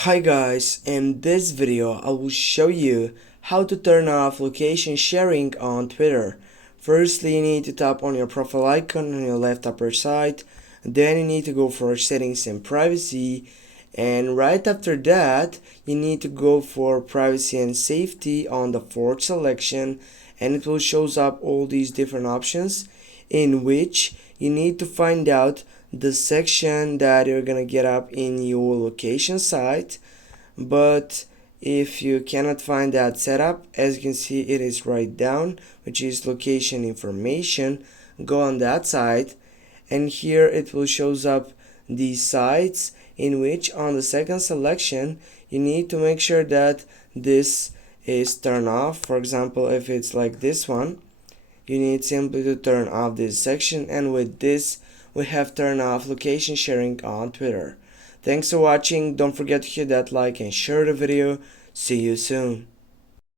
Hi guys, in this video I will show you how to turn off location sharing on Twitter. Firstly, you need to tap on your profile icon on your left upper side, then you need to go for settings and privacy, and right after that you need to go for privacy and safety on the fourth selection, and it will shows up all these different options in which you need to find out the section that you're gonna get up in your location site. But if you cannot find that setup, as you can see, it is right down, which is location information. Go on that site, and here it will shows up these sites in which on the second selection you need to make sure that this is turned off. For example, if it's like this one, you need simply to turn off this section, and with this we have turned off location sharing on Twitter. Thanks for watching. Don't forget to hit that like and share the video. See you soon.